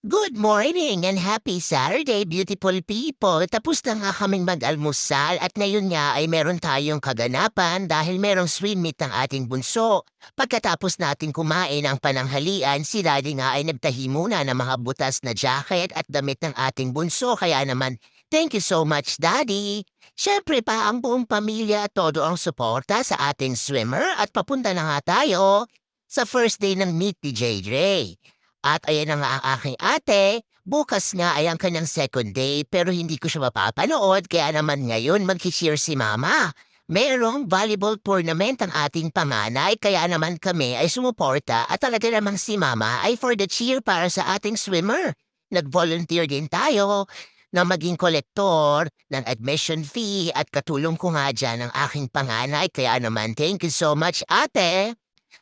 Good morning and happy Saturday, beautiful people. Tapos na nga kaming mag-almusal at ngayon nga ay meron tayong kaganapan dahil merong swim meet ng ating bunso. Pagkatapos natin kumain ang pananghalian, si Daddy nga ay nagtahi muna ng mga butas na jacket at damit ng ating bunso. Kaya naman, thank you so much, Daddy. Siyempre pa ang buong pamilya at todo ang suporta sa ating swimmer at papunta na nga tayo sa first day ng meet ni JJ. At ayan na ang aking ate, bukas nga ay ang kanyang second day pero hindi ko siya mapapanood kaya naman ngayon mag-cheer si mama. Merong volleyball tournament ang ating panganay kaya naman kami ay sumuporta at talaga namang si mama ay for the cheer para sa ating swimmer. Nag-volunteer din tayo na maging kolektor ng admission fee at katulong ko nga dyan ang aking panganay kaya naman thank you so much ate.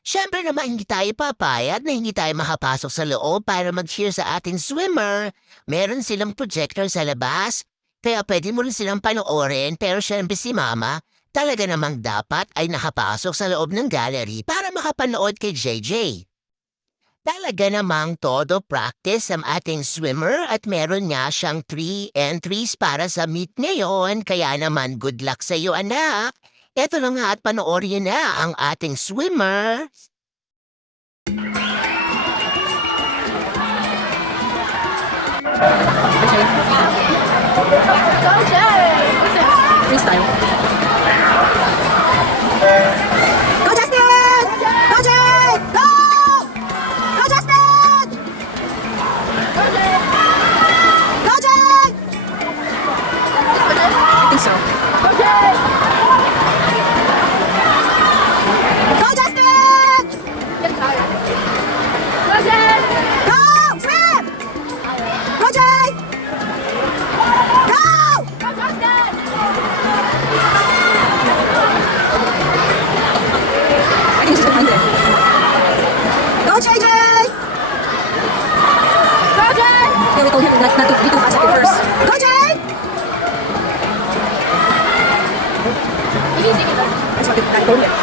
Siyempre naman hindi tayo papayag na hindi tayo makapasok sa loob para mag-cheer sa ating swimmer. Meron silang projector sa labas, kaya pwede mo rin silang panoorin pero siyempre si mama talaga namang dapat ay nakapasok sa loob ng gallery para makapanood kay JJ. Talaga namang todo practice ang ating swimmer at meron nga siyang three entries para sa meet ngayon kaya naman good luck sa iyo anak. Eto na nga at panoorin na ang ating swimmer. Freestyle.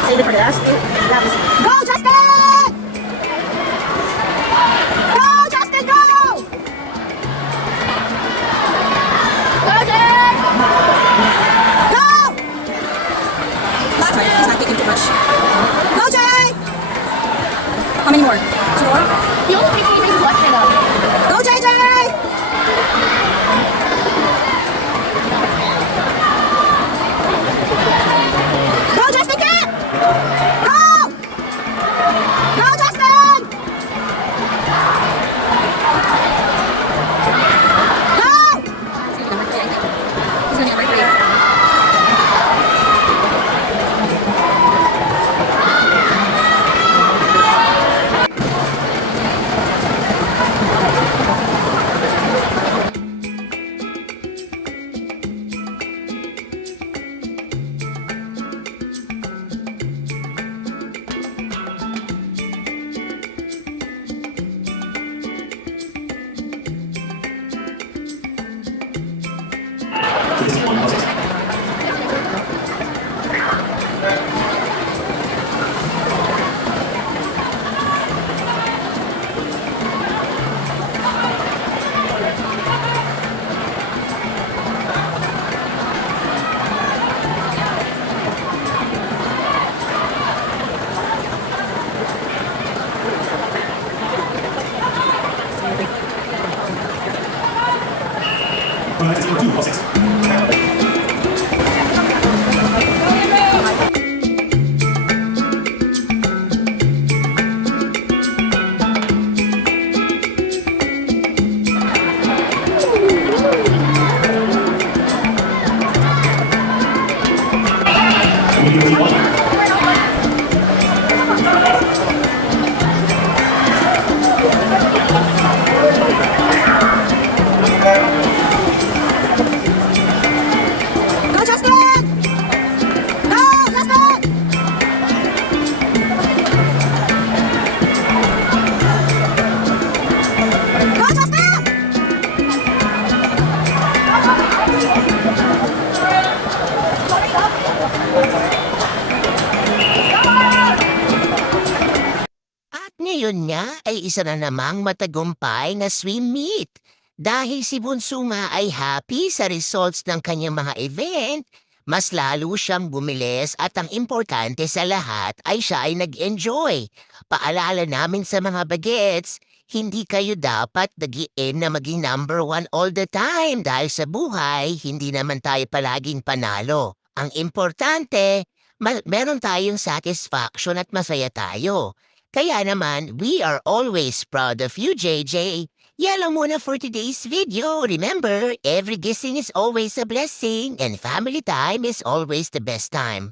Save it for the last. Go Justin! Go Justin, go! Go Jay! Go! Time, he's not too much. Go Jay! How many more? Two more? The only three free races left right now. 196, 206. Ngayon nga ay isa na namang matagumpay na swim meet. Dahil si Bunso nga ay happy sa results ng kanyang mga event, mas lalo siyang bumilis at ang importante sa lahat ay siya ay nag-enjoy. Paalala namin sa mga bagets, hindi kayo dapat nagiin na maging number one all the time dahil sa buhay, hindi naman tayo palaging panalo. Ang importante, meron tayong satisfaction at masaya tayo. Kaya naman, we are always proud of you, JJ. Yan muna for today's video. Remember, every gising is always a blessing and family time is always the best time.